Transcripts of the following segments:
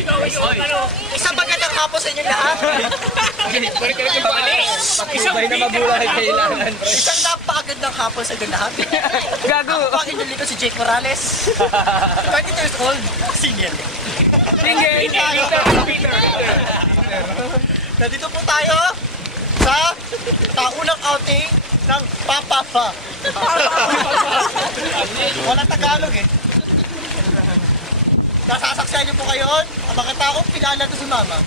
Isang magandang hapon sa inyong lahat. Isang na magulang ay kailangan. Isang napakagandang hapon sa inyong lahat. Gago. Ako ang inyong lito si Jake Morales. 22 years old. Single. Nandito po tayo sa taunang outing ng Papa Pa. Wala Tagalog eh. Nasasaksihan niyo po ngayon ang mga taong pinalad ko si Mama.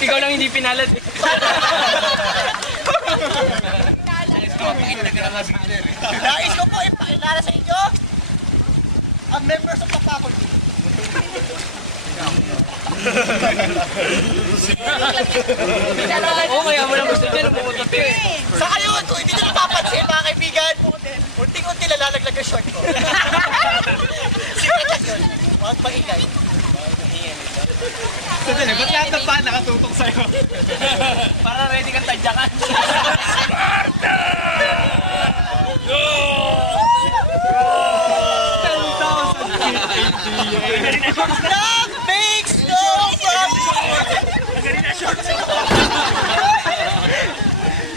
Ikaw lang hindi pinalad eh. Nais ko po ipakilala sa inyo ang members of the faculty. Oo, kaya mo lang gusto dyan, umuutot yun eh. Sa ngayon, kung hindi nyo napapansin mga kaibigan, unting-unti nalalaglag ang short ko. Secret lang yun. Huwag maingay. Sandali, ba't lahat ng pan nakatutok sa'yo? Para ready kang tadyakan. Love makes no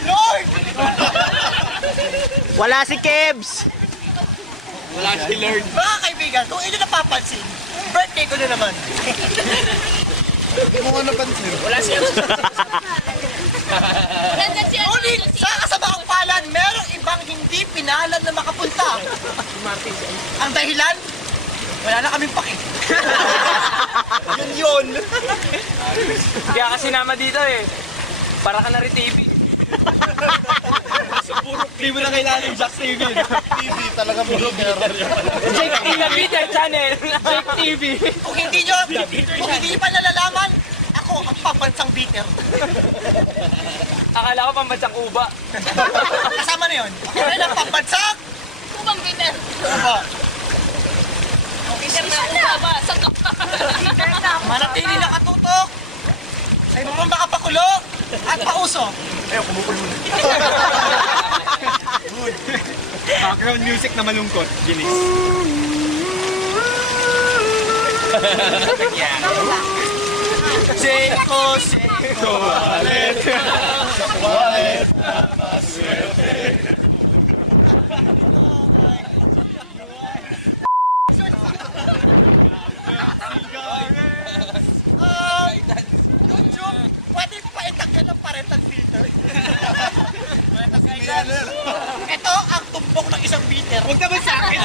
Lord! Wala si Kebs! Wala si Lord. Mga kaibigan, kung hindi napapansin, birthday ko na naman. Hindi mo nga napansin. Wala siya. Ngunit sa kasamaang palad, merong ibang hindi pinalad na makapunta. Ang dahilan, wala na kaming pake. Yun. Kaya kasi nama dito eh. Para ka na rin TV. Hindi mo na kailangan yung Jack TV. TV talaga puro better. Jake TV Peter Channel. Jake TV. Kung hindi nyo pa nalalaman, ako ang pambansang bitter. Akala ko pambansang uba. Kasama na yun. Ako rin ang pambansang Kubang bitter. uba. Bitter na uba ba? Saan ka pa? Manatili na katutok sa iba pang makapakulo at pauso. Background music na malungkot, Ginis. Seko, Wallet na maswerte. YouTube, pwede pa itanggal ng parental filter. Ito ang tumbok ng isang bitter. Huwag naman sa akin.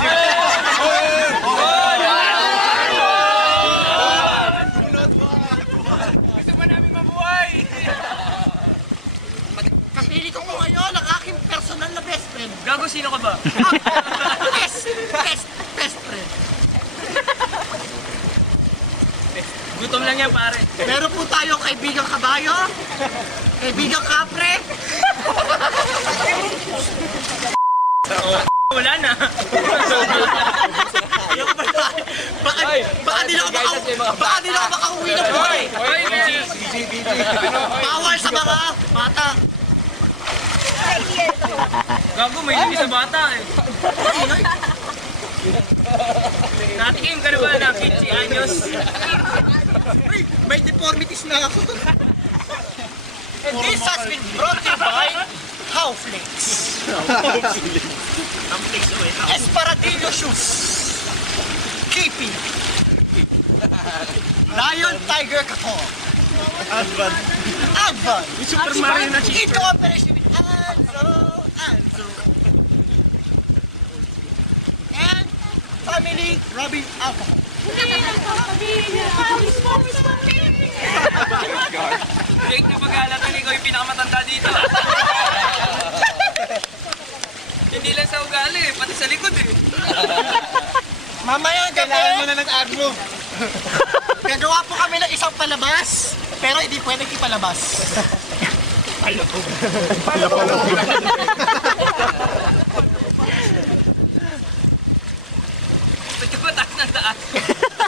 Gusto pa namin mabuhay. Kapili ko ngayon ang aking personal na best friend. Gago, sino ka ba? Best friend. Gutom lang yan pare. Meron po tayong kaibigang kabayo, kaibigang kapre. Wala na. Baka di na ako makauwi ng buhay. Hoy, Bawal sa mga bata. Gago, may libi sa bata eh. Natikim ka na ba ng 50 anyos? Ay, may deformities na ako. And this has been brought to you by Howflakes. Esparadillo shoes. Kipi. Lion Tiger Kako. Advan. Super Mario na In cooperation with Anzo. And Family Rubbing Alcohol. Jake, na pag-alatan ikaw yung pinakamatanda dito. Hindi lang sa ugali eh, pati sa likod eh. Mamaya Kailangan mo gabi, na ng agro. gagawa po kami ng isang palabas, pero hindi pwedeng ipalabas. Ba't ka ba taas ng taas?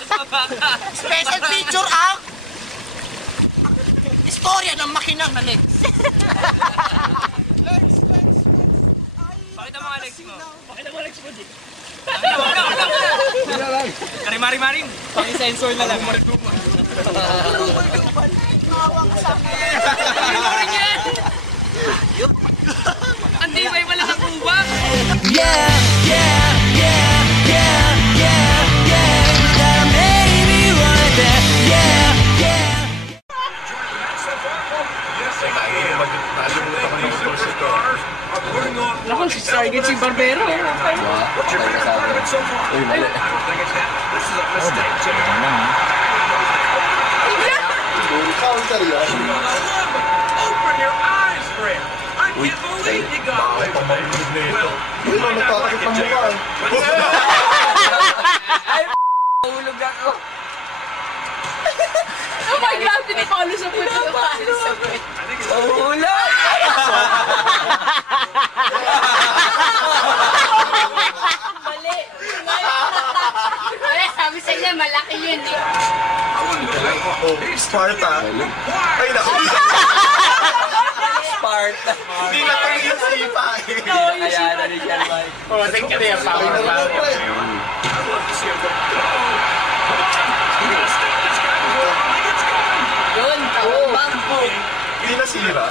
Baba ka. Special feature ang istorya ng makinang na legs. Pakita mo nga legs mo. Pakita mo legs mo, Jake. Wala. Karimari-marim. Paki-sensor na lang. Hindi, may wala kang kuba. Naku, si Target si Barbero. Uy, mali. Counter yun. Uy, uy, magkakakit ng mukha eh. Hulog ako. Oh my God, pinipalo sa puto. Hulog! Mali. Wala, sabi sa inyo, malaki yun eh. Oh, Sparta. Ay, naku. Sparta. Hindi na tayo yung sipa eh. Kaya na rin yan, Mike. Oh, thank you na power. Yun, tawag. Boom. Hindi nasira.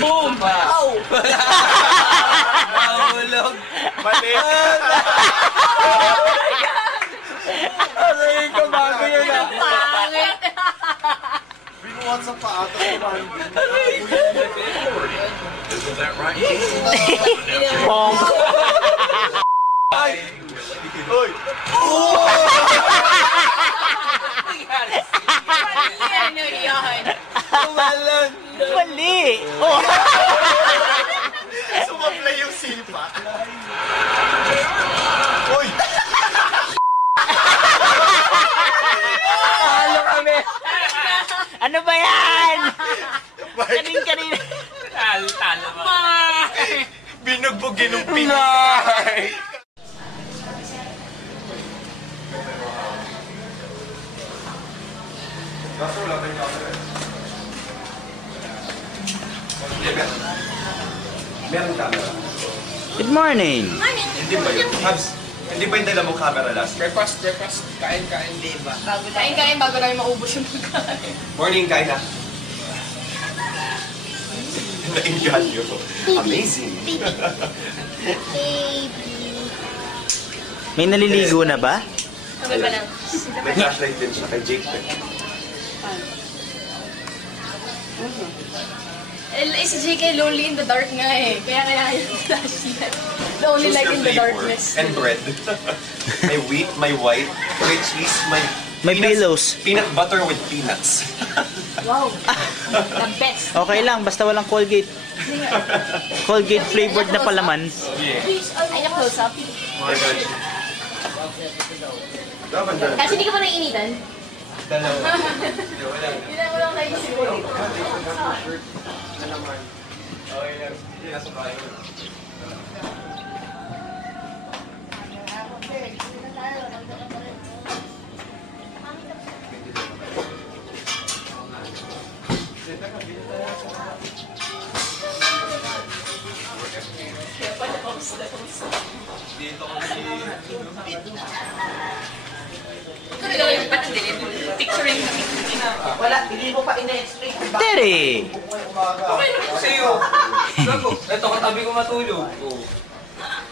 Boom. Ow. Hulog. Mali. Aray ko, bago yun ah. Pangit. Binuwan sa paa. Uy. Ano yun? Tumalon. Mali! Sumablay yung sipa. Uy. Talo kami. Ano ba yan? Kanin-kanin. Talo ba? Binugbugin ng pin. Meron camera. Good morning. Hindi ba yun? Habs, hindi ba yung dala mo camera last? Breakfast. Kain. Di ba? Kain bago namin maubos yung pagkain. Morning, kain na. Nainganyo. Amazing. May naliligo na ba? Kami pa lang. May flashlight din siya kay Jake. Si JK lonely in the dark nga eh. Kaya yung flashlight. The only light in the darkness. And bread. May wheat, may white, may cheese, May pillows. Peanut butter with peanuts. Wow. The best. Okay lang, basta walang Colgate. Colgate flavored na palaman. Ay, na-close up. Kasi hindi ka pa naiinitan. Dalawa. Hindi mo lang kayo siguro. Picturing Wala, hindi mo pa ina-explain. Tere! Sa'yo. Ito, katabi ko matulog.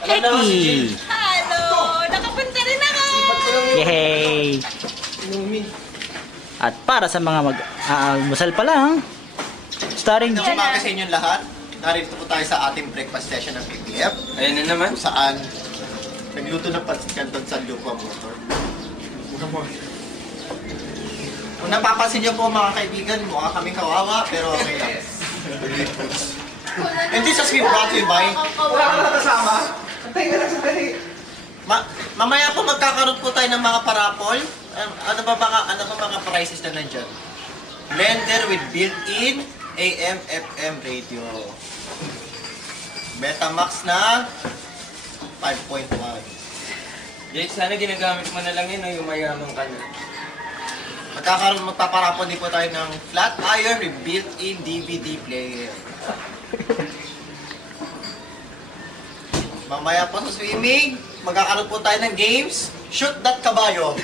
Eki! Hello! Nakapunta rin ako! Yay! At para sa mga mag-almusal pa lang, starring Jen. Umaga sa inyong lahat. Narito po tayo sa ating breakfast session ng PPF. Ayan na naman. Kung saan nagluto ng pansit canton sa Lupa Motor. Kung napapansin niyo po mga kaibigan, mukha kaming kawawa, pero okay lang. And this has been brought to you by... Mamaya po magkakaroon po tayo ng mga parapol. Ano ba mga prizes na nandyan? Blender with built-in AM, FM radio. Betamax na 5.1. Jake, sana ginagamit mo na lang yun, yung mayaman ka na. Magpaparapon din po tayo ng flat iron with built-in DVD player. Mamaya po sa swimming, magkakaroon po tayo ng games. Shoot that kabayo.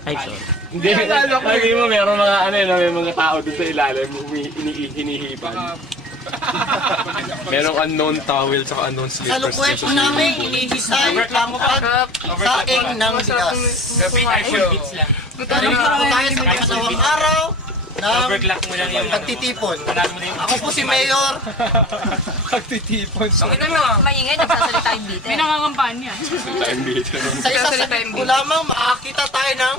Ay, sorry. Hindi, lagi mo meron mga ano yun, may mga tao doon sa ilalim, hinihipan. Merong unknown towel sa unknown Sa slippers. lukwet po namin, inihisay ang pagsaing ng bigas. Nandito po tayo sa pangalawang araw ng pagtitipon. Ako po si Mayor. Pagtitipon sa Maingay, nagsasalita yung bitter. May nangangampanya. time beater. Sa isa sa ko lamang, makakita tayo ng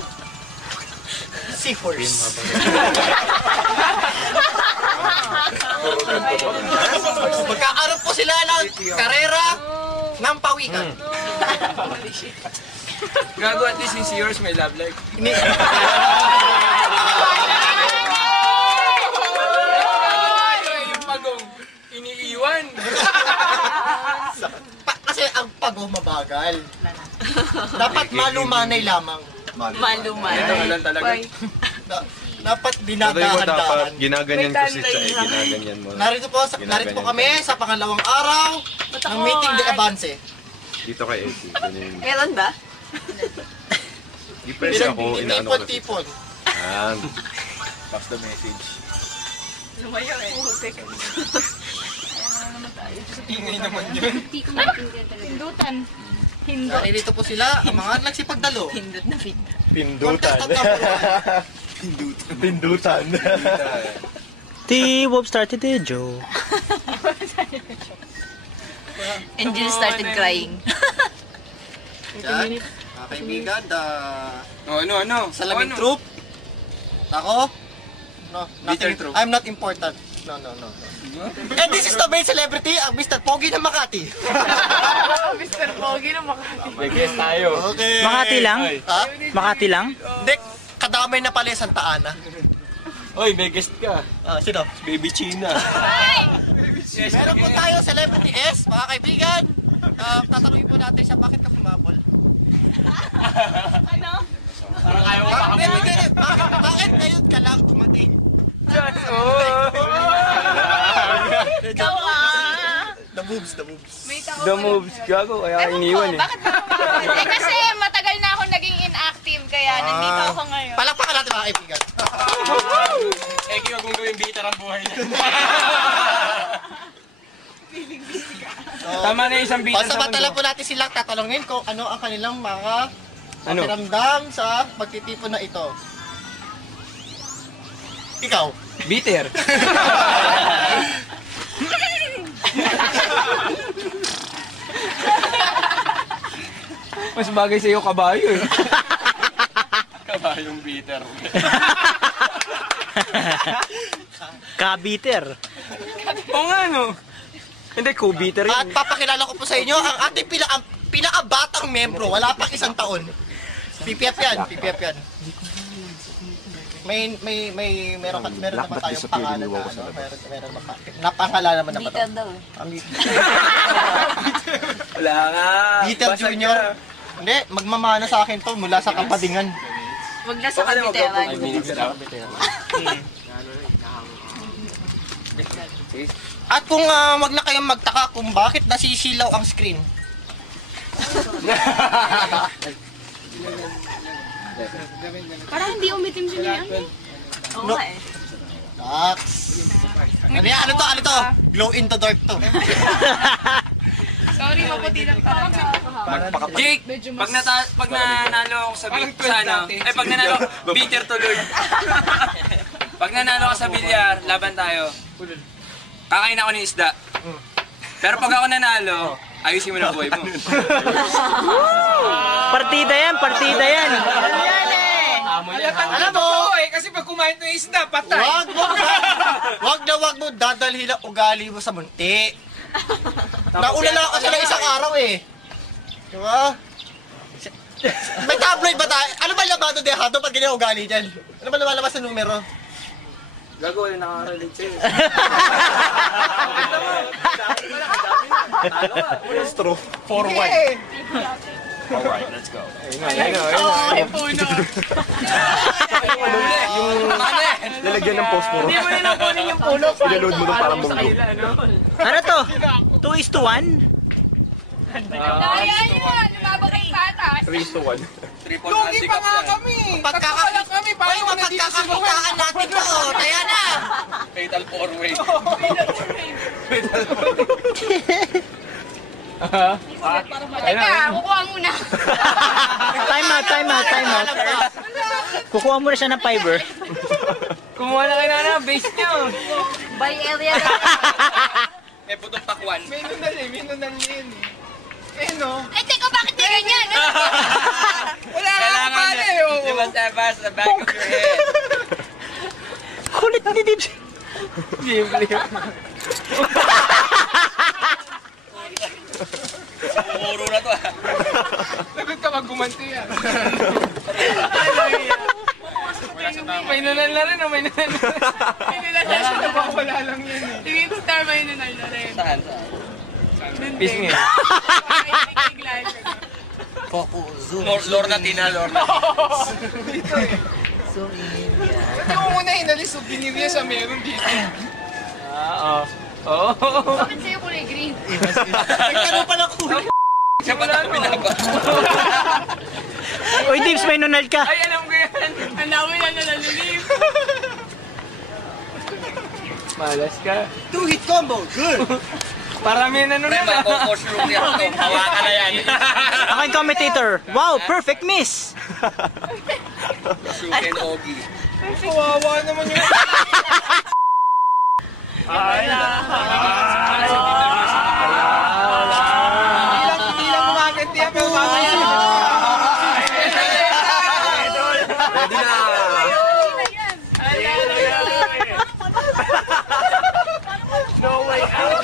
seahorse. Magkakaroon po sila ng karera ng pawikan. Gago, at least yung yours may love life. Yung pagong iniiwan. Kasi ang pag mabagal. Dapat malumanay lamang. Maluman. Ito ka lang talaga. Dapat Dapat dinadahan-dahan. ginaganyan ko si Chay, ginaganyan mo. Narito po kami sa pangalawang araw ng meeting de avance. Dito kay Eki. Ganyan. Meron ba? Depress ako, inaano ko na si Tipon-tipon. Yan. Pass the message. Lumayo eh. Ingay naman yun. Hindutan. Hindut. Naririto po sila, ang mga nagsipagdalo. Hindot na fit. Contestant number 1. Pindutan. The wolf started a joke. Angel started crying. Yan, mga kaibigan, Ano? Salamin Troop. Ako? No, Bitter nothing. Troop. I'm not important. No. And this is the main celebrity, ang Mr. Pogi ng Makati. Mr. Pogi na makakita. May guest tayo. Okay. Makati lang? Ha? Makati lang? Dek, kadamay na pala yung Santa Ana. Oy, may guest ka. Sino? Baby China. Meron po tayo celebrity S, mga kaibigan. Tatanungin po natin siya, bakit ka pumapol? Ano? Parang ayaw ko pa Bakit ngayon ka lang dumating? Ikaw ah! The boobs. The moves. Gago, kaya iniwan eh. Bakit ba? Kasi matagal na ako naging inactive, kaya nandito ako ngayon. Palakpakan natin mga kaibigan. Eki, wag mong gawing bitter ang buhay niya. Tama na yung isang bitter sa Pasamantala mundo. po natin silang tatanungin kung ano ang kanilang mga Ano? pakiramdam sa pagtitipon na ito. Ikaw? Bitter. Mas bagay sa iyo kabayo eh. Kabayong bitter. Kabiter. Oo nga no. Hindi, co-bitter At yun. papakilala ko po sa inyo ang ating pinakabatang membro, wala pang 1 taon. PPF yan. Meron naman tayong pangalan na ano, meron napangalan naman naman. Bitter daw. Wala nga. Peter Basag Junior. ka. Hindi, magmamana sa akin to mula sa Kapadingan. Wag na sa kabiteran. At kung wag na kayong magtaka kung bakit nasisilaw ang screen. Parang hindi umitim si Nian. Oo nga eh. Tax. Ano to? Glow in the dark to. Sorry, maputi lang talaga. Jake, pag nanalo ako sa pag nanalo, bitter tuloy. Pag nanalo ka sa bilyar, laban tayo. Kakain ako ng isda. Pero pag ako nanalo, ayusin mo na buhay mo. Partida yan. Alam mo, Kasi pag kumain ng isda, patay. wag mo dadalhin ang ugali mo sa munti. Nauna lang ako sa isang araw eh. Diba? May tabloid ba tayo? Ano ba laman doon dehado pag ganyan ugali dyan? Ano ba lumalabas na numero? Gago, wala nakaka-relate sa'yo. Straw. Forward. Alright, let's go. Puno. Lalagyan ng post mo. Hindi mo na nakunin yung puno. Ilaload mo doon para munggo. Ano to? 2:1? Daya yun! Lumabang kay patas! 3-1. Triple Lugi pa nga handicap yan. kami! Pagkakalang kami, Ay, paano ka nandito si Noel? mapagkakakitaan natin to. Kaya na. Fatal 4-way. Teka, kukuha muna. Time out, time out, time out. Kukuha mo na siya ng fiber. Kumuha na kayo na base nyo. By area. Eh, putong pakwan. May nunal yun eh. Eh no? Ay, teka, bakit na ganyan? Wala nga ako paano eh. You must have passed the back of your head. Kulit ni Dibs. Umuro na to ah. Lagot ka maggumanti yan. May nunal na rin o may nunal na rin. Wala lang yun eh. Tingin star may nunal na rin. Saan? Peace nga. Lorna Tina, Lorna. Dito eh. Ito mo muna inalis souvenir niya sa meron dito. Bakit sa'yo kulay green? Nagkaroon pa ng kulay. Siya pa na binaba. Uy, Dibs, may nunal ka. Ay, alam ko yan. Ang dami na nalalim. Malas ka. Two-hit combo. Good. Parami na nun na. Mushroom niya ito. Hawakan na yan. Ako yung commentator. Wow, perfect miss. Shoot and Ogie. Kawawa naman yung... Hindi lang kumaganti yan, pero mamaya. Ready na! No way out.